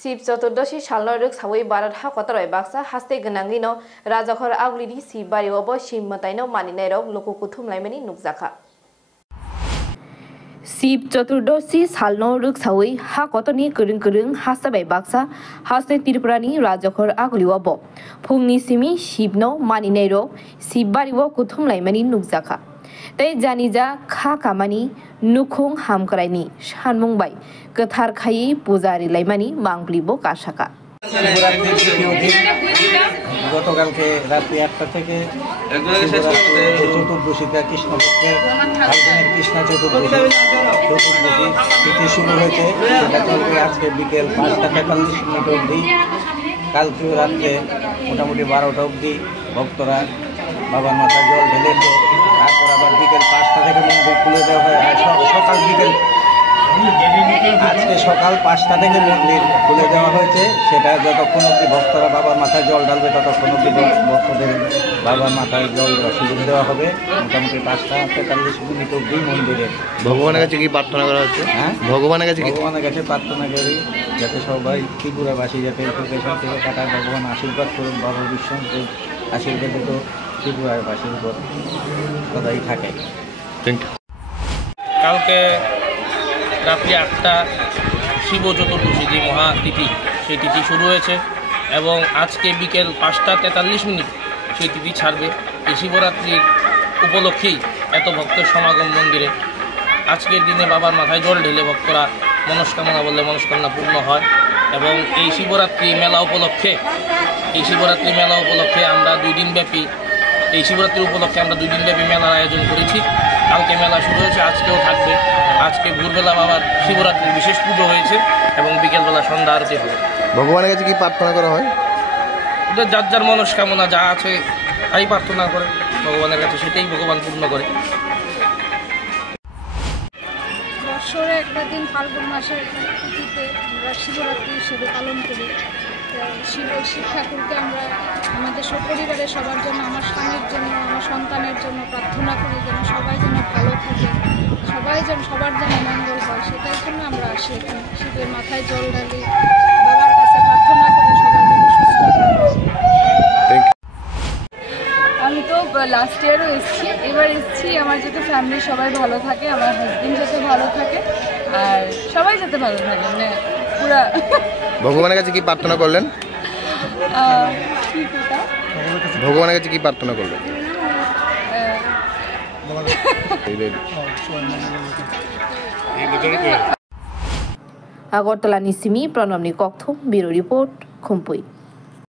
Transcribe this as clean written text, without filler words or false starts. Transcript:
শিব চতুর্দশী সালনরক সাবৈ বারাত হাকতরয় বাক্সা হাস্তে গনাঙ্গিনো রাজাখর আগলিনি শিব বাড়িওবো শিব মতাইনো মানিনাयरok लोको कुथुमलायमानि नुकजाखा शिव चतुर्दशी सालनरक सावै हाकतनि गरुं गरुं हास्ताबाय बाक्सा हास्ते त्रिपुरानि राजाखर आगलिवाबो फुंनि सिमि शिबनो मानिनायरok शिब बाड़िओ कुथुमलायमानि नुकजाखा तै जानिजा खा कामानि नुखुं हामक्रायनि सानमुंबाय गोथार खायि पुजारि लायमानि मांग्लिबो काशाका গতকালকে রাত্রি 8টা থেকে চতুর্দশীতে কৃষ্ণপক্ষের ফাল্গুনের কৃষ্ণ চতুর্দশী তিথি শুরু হয়েছে সেটা চলবে আজকে বিকেল 5টা 43 মিনিট অবধি। কালকেও রাত্রে মোটামুটি 12টা অবধি ভক্তরা বাবার মাথায় জল ঢেলেছে। তারপর আবার বিকেল 5টা থেকে মন্দির খুলে দেওয়া হয়। সকাল বিকেল আজকে সকাল 5টা থেকে মন্দির খুলে দেওয়া হয়েছে। সেটা যতক্ষণ অবধি ভক্তরা বাবার মাথায় জল ঢালবে ততক্ষণ অবধি ভক্তদের বাবার মাথায় জল সুযোগ দেওয়া হবে। মোটামুটি 5টা 43 মিনিট অবধি মন্দিরে ভগবানের কাছে কি প্রার্থনা করা হচ্ছে? হ্যাঁ, ভগবানের কাছে প্রার্থনা করি যাতে সবাই ত্রিপুরাবাসী যাতে পেশা থেকে কাটায় ভগবান আশীর্বাদ করুন। বাবা বিশ্বকে আশীর্বাদ তো ত্রিপুরাবাসীর উপর সদাই থাকে। কালকে রাত্রি 8টা শিব চতুর্দশী যে মহাতিথি সেই তিথি শুরু হয়েছে এবং আজকে বিকেল 5টা 43 মিনিট সেই তিথি ছাড়বে। এই শিবরাত্রির উপলক্ষেই এত ভক্তের সমাগম মন্দিরে। আজকের দিনে বাবার মাথায় জল ঢেলে ভক্তরা মনস্কামনা বললে মনস্কামনা পূর্ণ হয় এবং এই শিবরাত্রি মেলা উপলক্ষে আমরা 2 দিনব্যাপী আমরা 2 দিনব্যাপী মেলার আয়োজন করেছি। কালকে মেলা শুরু হয়েছে, আজকেও থাকবে। আজকে ভোরবেলা বাবার শিবরাত্রির বিশেষ পুজো হয়েছে এবং বিকেলবেলা সন্ধ্যা আরতি হবে। ভগবানের কাছে কি প্রার্থনা করা হয়? এটা যার যার মনস্কামনা যা আছে তাই প্রার্থনা করে ভগবানের কাছে, সেটাই ভগবান পূর্ণ করে। বছরে একটা দিন ফাল্গুন মাসের তিথিতে আমরা শিবরাত্রি হিসেবে পালন করি। শিব ঠাকুরকে আমরা আমাদের সপরিবারের সবার জন্য, আমার স্বামীর জন্য, আমার সন্তানের জন্য প্রার্থনা করি যেন সবাই যেন ভালো থাকে, সবার যেন মঙ্গল হয়। সেটার জন্য আমরা আসি এখানে, শিবের মাথায় জল ঢালি, বাবার কাছে প্রার্থনা করি সবাই যেন সুস্থ থাকে। আমি তো লাস্ট ইয়ারও এসেছি, এবার এসেছি আমার যাতে ফ্যামিলি সবাই ভালো থাকে, আমার হাজবেন্ড যাতে ভালো থাকে আর সবাই যাতে ভালো থাকে, মানে পুরা। ভগবানের কাছে কি প্রার্থনা করলেন? ভগবানের কাছে কি প্রার্থনা করলেন? আগরতলা নিসিমি প্রণবনি কক্ষ ব্যুরো রিপোর্ট খুমপুই।